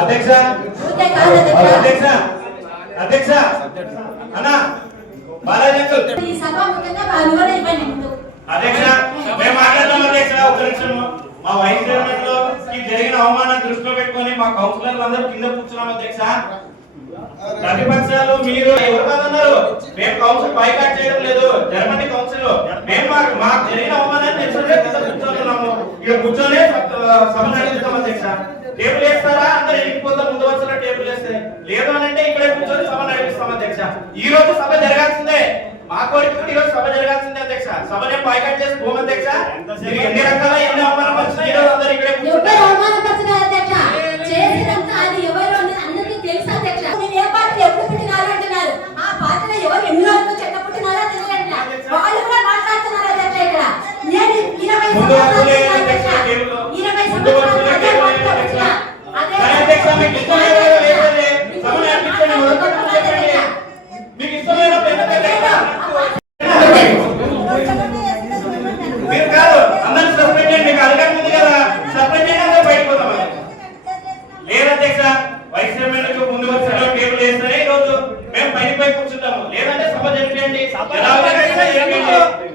అధ్యక్ష అధ్యక్ష అధ్యక్ష అన్న బాలాజీ అంకుల్ ఈ సభ ముఖ్యంగా పాల్గొనే ఇవ్వండి ముందు. అధ్యక్ష మేము మాట్లాడతాం అధ్యక్ష. ఒక నిమిషం మా వైస్ చైర్మన్ లో జరిగిన అవమానాన్ని దృష్టిలో పెట్టుకొని మా కౌన్సిలర్లు అందరూ కింద కూర్చున్నాం అధ్యక్ష. ప్రతిపక్షాలు మీరు ఎవరు కాదన్నారు? మేము కౌన్సిల్ బైకాట్ చేయడం లేదు. జర్మనీ కౌన్సిల్ మేము మాకు జరిగిన అవమానాన్ని తెలుసుకుంటే కింద కూర్చోతున్నాము. ఇక్కడ కూర్చొని సభ నడుపుతాం అధ్యక్ష. టేబుల్ వేస్తారా? అందరూ వెళ్ళిపోతాం ముందు వరుసలో టేబుల్ వేస్తే. లేదు అని అంటే ఇక్కడే కూర్చొని సభ నడిపిస్తాం అధ్యక్ష. ఈ రోజు సభ జరగాల్సిందే. మా కోరిక ఈ రోజు సభ జరగాల్సిందే అధ్యక్ష. సభనే బైకాట్ చేసి పోం అధ్యక్ష. ఎన్ని రకాల ఎన్ని అవమానం వచ్చినా ఈ రోజు అందరూ ఇక్కడే ఎవరు అవమానపరచలేదు అధ్యక్ష. చేసినంత అది ఎవరు అని అందరికీ తెలుసు అధ్యక్ష. మీరు ఏ పార్టీ ఎప్పుడు పుట్టినారు అంటున్నారు. ఆ పార్టీలో ఎవరు ఎన్ని రోజులు చెట్ట పుట్టినారో తెలియదు. వాళ్ళు కూడా మాట్లాడుతున్నారు అధ్యక్ష. ఇక్కడ నేను 20 సంవత్సరాలు అధ్యక్ష. 20 సంవత్సరాలు అదే అధ్యక్ష. మీకు ఇష్టమైన సభ నడిపించండి. మీకు ఇష్టమైన మీరు కాదు అందరిని సస్పెండ్ చేయండి. మీకు అధికారం ఉంది కదా, సస్పెండ్ చేయండి. అందరూ బయటకు పోతాం. లేదు అధ్యక్ష, వైస్ చైర్మన్ ముందు వచ్చారో టేబుల్ వేస్తారే ఈ రోజు మేము పై కూర్చుంటాము. లేదంటే సభ జరిపేయండి.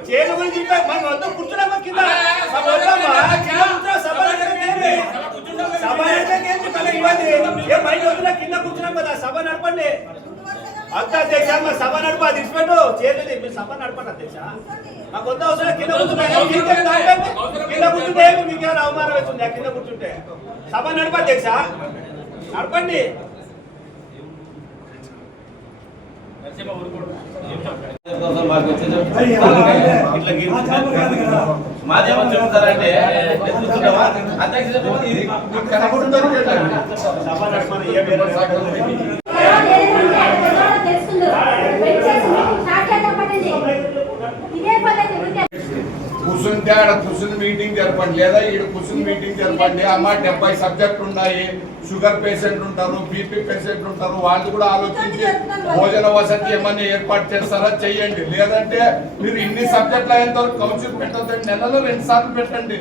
చేను గురించి మనం వద్ద కూర్చున్నాం కింద కింద కూర్చున్నాం కదా. సభ నడపండి అంత అధ్యక్ష. సభ నడప అది ఇచ్చిపెట్టు చేతులు. మీరు సభ నడపండి అధ్యక్ష. నాకు వద్ద అవసరం కింద కూర్చుంటే మీకు ఏమైనా అవమానం అవుతుంది. కింద కూర్చుంటే సభ నడప అధ్యక్ష. నడపండి. మాదేమని చెప్తారంటే కూర్చుంటే ఆడ కూర్చుని మీటింగ్ జరపండి, లేదా ఈడ కూర్చుని మీటింగ్ జరపండి. అమ్మ 70 సబ్జెక్టులు ఉన్నాయి. షుగర్ పేషెంట్ ఉంటారు, బీపీ పేషెంట్ ఉంటారు. వాళ్ళు కూడా ఆలోచించి భోజన వసతి ఏమన్నా ఏర్పాటు చేస్తారా చెయ్యండి. లేదంటే మీరు ఇన్ని సబ్జెక్టులు అయ్యేంత వరకు కౌన్సిల్ పెట్టద్దండి. నెలలో 2 సార్లు పెట్టండి.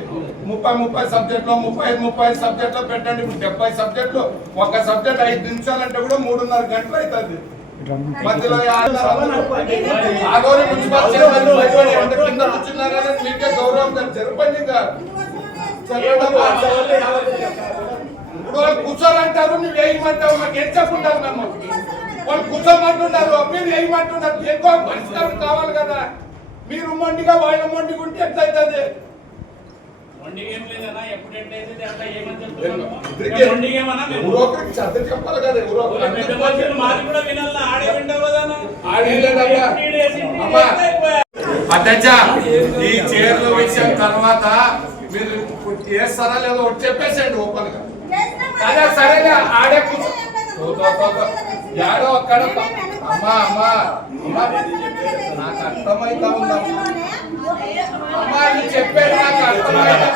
30 సబ్జెక్టులో 35 సబ్జెక్టులో పెట్టండి. 70 సబ్జెక్టులు ఒక సబ్జెక్ట్ 5 నిమిషాలు అంటే కూడా 3.5 గంటలు అవుతుంది. మధ్యలో ఆగోని మున్సిపల్ కింద కూర్చున్నారని మీకే గౌరవం జరపండి. ఇప్పుడు వాళ్ళు కూర్చోమంటారు, నువ్వు వేయమంటావు. మాకు ఏం చెప్పుంటావు? మేము వాళ్ళు కూర్చోమంటున్నారు, మీరు వేయమంటున్నారు. ఎక్కువ పరిష్కారం కావాలి కదా. మీరు మొండిగా వాళ్ళ మొండిగా ఉంటే ఎట్లయితుంది? చెప్పాలి కదా. అధ్యక్ష, ఈ చైర్ల విషయం తర్వాత మీరు చేస్తారా లేదో ఒకటి చెప్పేసేయండి ఓపెన్ గా. అదే సరేగా ఆడే యాడో అక్కడ అమ్మా అమ్మా అమ్మా నాకు అర్థమైతా ఉందమ్మా. అమ్మా చెప్పేది నాకు అర్థమైతే